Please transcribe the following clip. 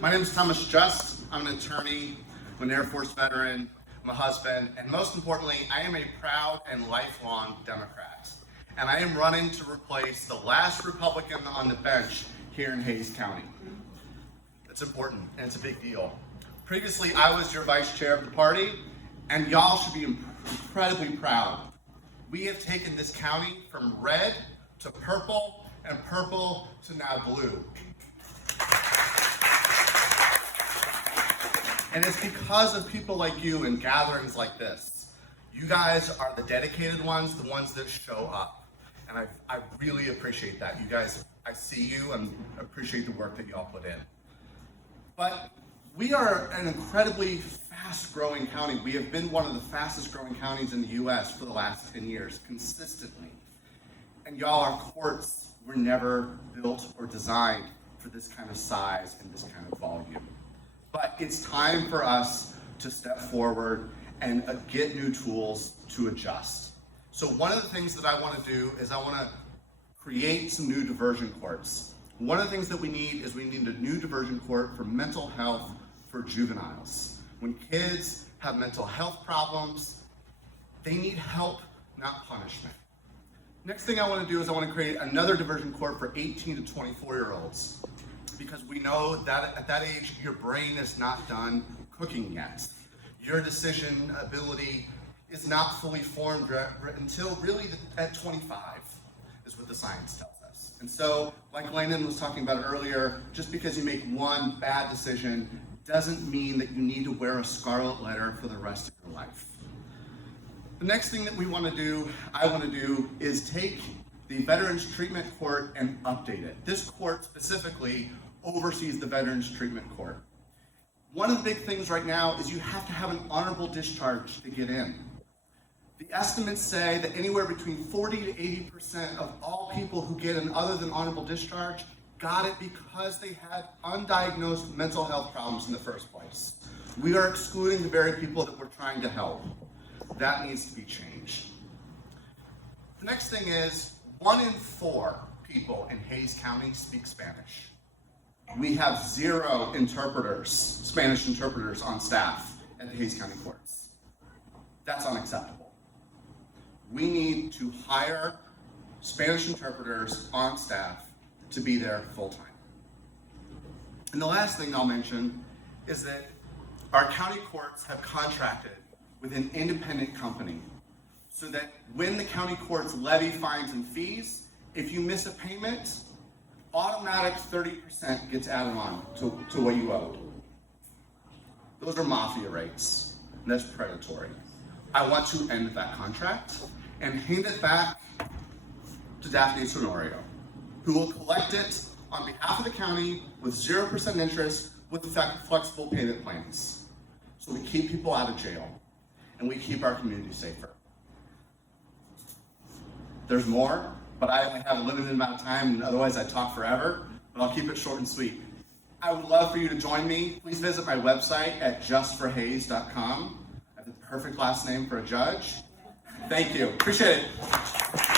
My name is Thomas Just. I'm an attorney, I'm an Air Force veteran, I'm a husband, and most importantly, I am a proud and lifelong Democrat. And I am running to replace the last Republican on the bench here in Hays County. It's important, and it's a big deal. Previously, I was your vice chair of the party, and y'all should be incredibly proud. We have taken this county from red to purple, and purple to now blue. And it's because of people like you and gatherings like this. You guys are the dedicated ones, the ones that show up. And I really appreciate that. You guys, I see you and appreciate the work that y'all put in. But we are an incredibly fast-growing county. We have been one of the fastest-growing counties in the U.S. for the last 10 years, consistently. And y'all, our courts were never built or designed for this kind of size and this kind of volume. But it's time for us to step forward and get new tools to adjust. So one of the things that I want to do is I want to create some new diversion courts. One of the things that we need is we need a new diversion court for mental health for juveniles. When kids have mental health problems, they need help, not punishment. Next thing I want to do is I want to create another diversion court for 18 to 24-year-olds. Because we know that at that age, your brain is not done cooking yet. Your decision ability is not fully formed until really at 25, is what the science tells us. And so, like Landon was talking about earlier, just because you make one bad decision doesn't mean that you need to wear a scarlet letter for the rest of your life. The next thing that I want to do, is take the Veterans Treatment Court and update it. This court specifically oversees the Veterans Treatment Court. One of the big things right now is you have to have an honorable discharge to get in. The estimates say that anywhere between 40 to 80% of all people who get an other than honorable discharge got it because they had undiagnosed mental health problems in the first place. We are excluding the very people that we're trying to help. That needs to be changed. The next thing is 1 in 4 people in Hays County speak Spanish. We have 0 interpreters, Spanish interpreters on staff at the Hays County courts. That's unacceptable. We need to hire Spanish interpreters on staff to be there full time. And the last thing I'll mention is that our county courts have contracted with an independent company so that when the county courts levy fines and fees, if you miss a payment, automatic 30% gets added on to what you owed. Those are mafia rates, and that's predatory. I want to end that contract and hand it back to Daphne Sonorio, who will collect it on behalf of the county with 0% interest with flexible payment plans. So we keep people out of jail and we keep our community safer. There's more, but I only have a limited amount of time, and otherwise I talk forever, but I'll keep it short and sweet. I would love for you to join me. Please visit my website at justforhays.com. I have the perfect last name for a judge. Thank you. Appreciate it.